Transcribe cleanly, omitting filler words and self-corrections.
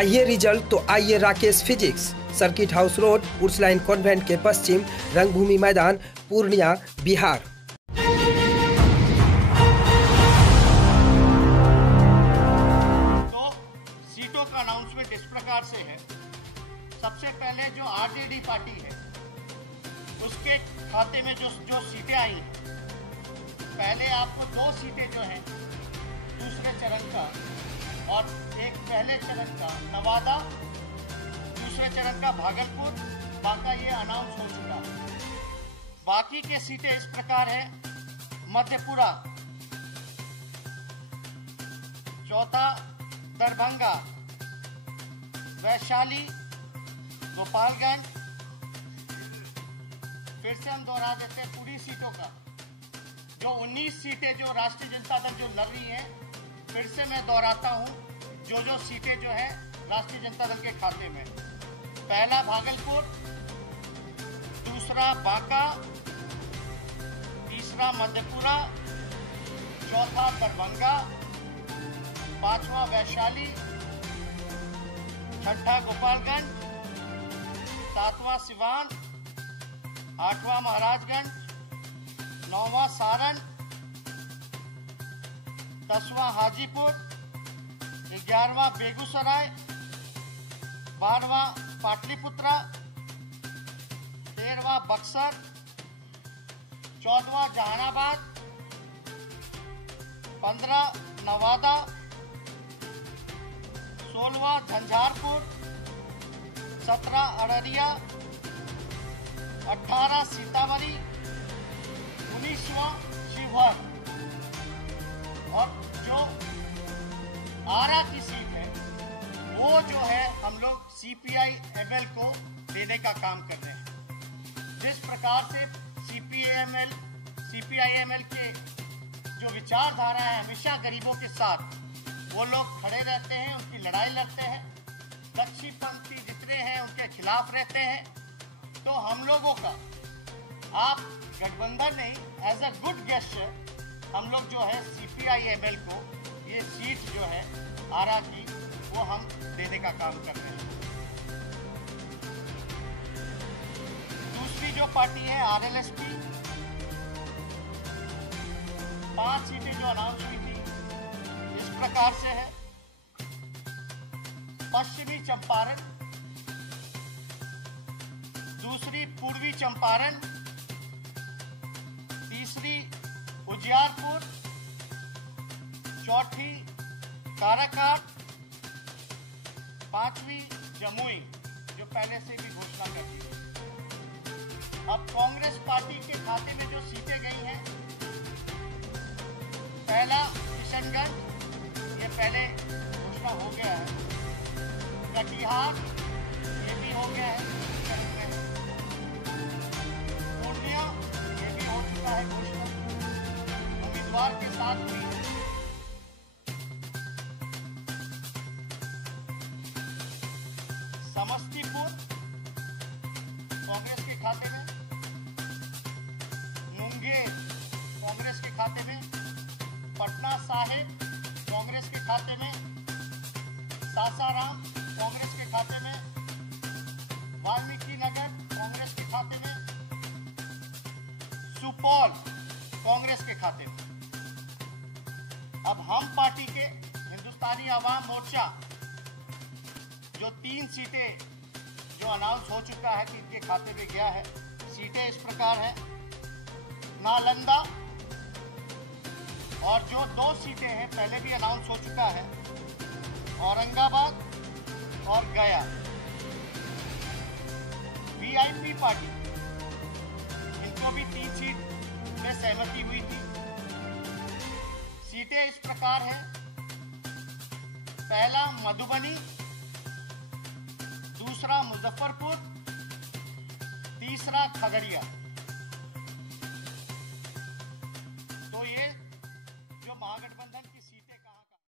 चाहिए रिजल्ट तो आइए Rakesh physics, circuit house road, Ursuline convent के पश्चिम, रंगभूमि मैदान, पूर्णिया, बिहार। तो सीटों का अनाउंसमेंट इस प्रकार से है। सबसे पहले जो आरजेडी पार्टी है उसके खाते में जो सीटें आई हैं, पहले आपको 2 सीटें जो हैं दूसरे चरण का और एक पहले चरण का नवादा, दूसरे चरण का भागलपुर, बाका ये अनाउंस हो चुका है। बाकी के सीटें इस प्रकार हैं: मधेपुरा, चौथा दरभंगा, वैशाली, गोपालगंज। फिर से हम दोहरा देते हैं पूरी सीटों का। जो 19 सीटें जो राष्ट्रीय जनता दल जो लड़ रही है, फिर से मैं दोहराता हूं, जो सीटें जो है राष्ट्रीय जनता दल के खाते में: पहला भागलपुर, दूसरा बांका, तीसरा मधेपुरा, चौथा दरभंगा, पांचवा वैशाली, छठा गोपालगंज, सातवां सिवान, आठवां महाराजगंज, नौवां सारण, 10वां हाजीपुर, 11वां बेगूसराय, 12वां पाटलिपुत्रा, 13वां बक्सर, 14वां जहानाबाद, 15 नवादा, 16वां झंझारपुर, 17 अररिया, 18 सीतामढ़ी, 19वां शिवहर। और जो आरा की सीट है वो जो है हम लोग सीपीआई-एमएल को देने का काम कर रहे हैं। जिस प्रकार से सीपीआई-एमएल के जो विचारधारा है हमेशा गरीबों के साथ वो लोग खड़े रहते हैं, उनकी लड़ाई लड़ते हैं, दक्षिणपंथी जितने हैं उनके खिलाफ रहते हैं। तो हम लोगों का आप गठबंधन नहीं, एज अ गुड गेस्चर हम लोग जो है सीपीआई-एमएल को ये सीट जो है आरा की वो हम देने का काम कर रहे हैं। दूसरी जो पार्टी है आरएलएसपी, 5 सीटें जो अनाउंस हुई थी इस प्रकार से है: पश्चिमी चंपारण, दूसरी पूर्वी चंपारण, तीसरी उजियारपुर, चौथी काराकाट, 5वीं जमुई, जो पहले से भी घोषणा कर दी है। अब कांग्रेस पार्टी के खाते में जो सीटें गई हैं, पहला किशनगंज, ये पहले घोषणा हो गया है, कटिहार ये भी हो गया है, पूर्णिया ये भी हो चुका है घोषणा उम्मीदवार के साथ भी। समस्तीपुर कांग्रेस के खाते में, मुंगेर कांग्रेस के खाते में, पटना साहिब कांग्रेस के खाते में, सासाराम कांग्रेस के खाते में, वाल्मीकि नगर कांग्रेस के खाते में, सुपौल कांग्रेस के खाते में। अब हम पार्टी के हिंदुस्तानी आवाम मोर्चा जो 3 सीटें जो अनाउंस हो चुका है कि इनके खाते में गया है, सीटें इस प्रकार है: नालंदा, और जो 2 सीटें हैं पहले भी अनाउंस हो चुका है, औरंगाबाद और गया। वीआईपी पार्टी, इनको भी 3 सीट में सहमति हुई थी। सीटें इस प्रकार हैं: पहला मधुबनी, दूसरा मुजफ्फरपुर, तीसरा खगड़िया।